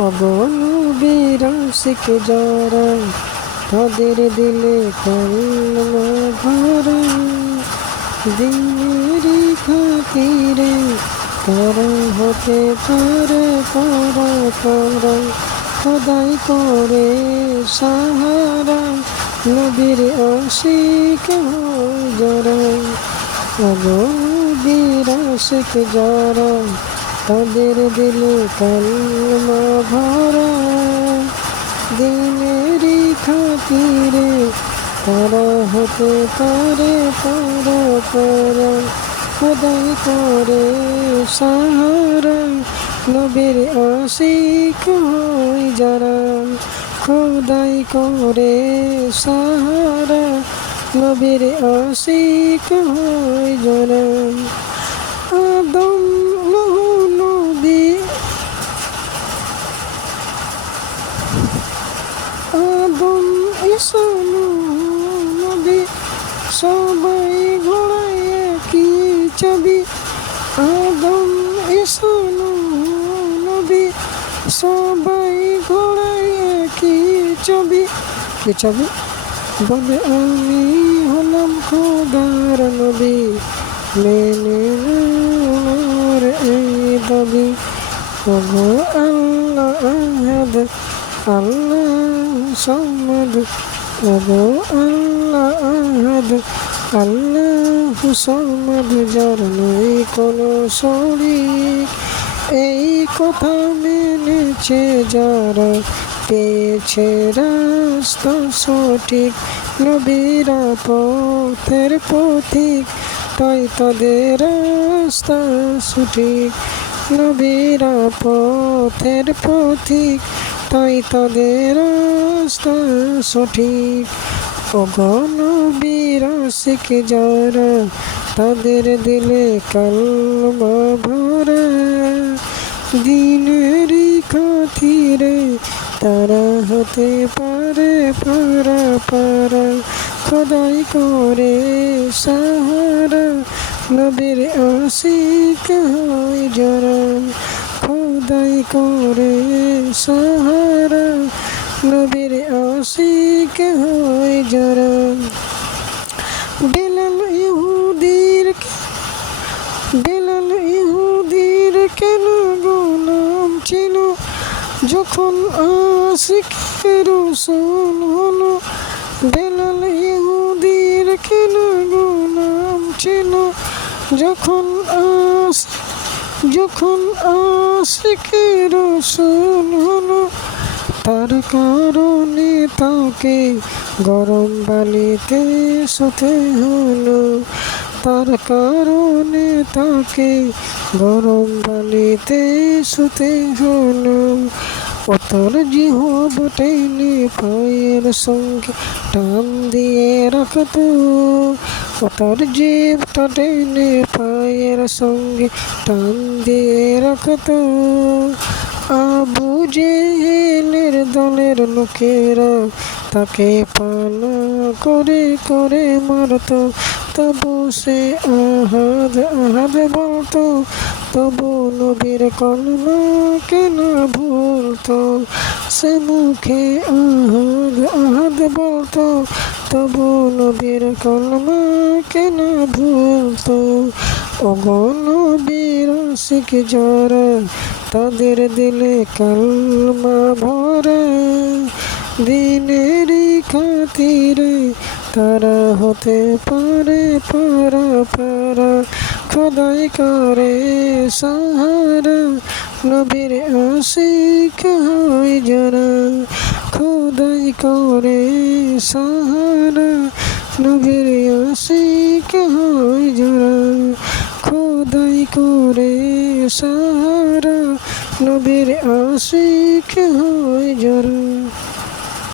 নবীর আশিক যারা তাদের দিলে কালমা ভরা, দিনেরই খাতিরে তারা হতে পারে পারা পারা, খোদাই করে সাহারা নবীর আশিক হয় যারা। নবীর আশিক যারা তাদের দিলে কালমা ভরা, দিনেরই খাতিরে তারা হতে পারে পারা পারা, খোদাই করে সাহারা নবীর আশিক হয় যারা। খোদাই করে সাহারা নবীর আশিক হয় যারা। আদম নবী, আদম ঈসা নবী, সবাই ঘোড়ায় কি ছবি। আদম ঈসা নবী, সবাই ঘোড়ায় কি ছবি। কি ছবি? বলে আমি হলাম খোদার নবী, মেনে নার এই দাবি। ওগো আল্লাহ আহাদ, আল্লাহ সামাদ, ওগো আল্লাহ আহাদ, আল্লাহ সামাদ, যার নেই কোনো শরীক। এই কথা মেনেছে যারা পেয়েছে রাস্তা সঠিক, নবীরা পথের পথিক, তাই তাদের রাস্তা সঠিক। নবীরা পথের পথিক, তাই তাদের রাস্তা সঠিক। ওগো নবীর আশিক যারা তাদের দিলে কালমা ভরা, দিনেরই খাতিরে তারা হতে পারে পারা পারা, খোদাই করে সাহারা নবীর আশিক হয় যারা। খোদাই করে সাহারা নবীর আশিক হয় যারা। বেলাল ইহুদির কেন গোলাম ছিল, যখন আশিকে রাসূল হলো। বেলাল ইহুদির কেন গোলাম ছিল, যখন আশিকে রাসূল হলো। তার কারণে তাকে গরম বালিতে শুতে হলো, তার কারণে তাকে গরম বালিতে শুতে হলো। ও তোর জিহ্ব টেনে পায়ের সঙ্গে টান দিয়ে রাখতো, ও তোর জিহ্বটা টেনে পায়ের সঙ্গে টান দিয়ে রাখতো। আবু জেহেলের দলের লোকেরা তাকে পালা করে করে মারত, তবু সে আহাদ আহাদ বলতো, তবু নবীর কলমা কেন ভুলতো। সে মুখে আহাদ আহাদ বলতো, তবু নবীর কলমা কেন ভুলতো। ওগো নবীর আশিক যারা তাদের দিলে কালমা ভরা, দিনেরই খাতিরে তারা হতে পারে পারা পারা, খোদাই করে সাহারা নবীর আশিক হয় যারা। খোদাই করে সাহারা নবীর আশিক হয় যারা। খোদাই করে সাহারা নবীর আশিক হয় যারা।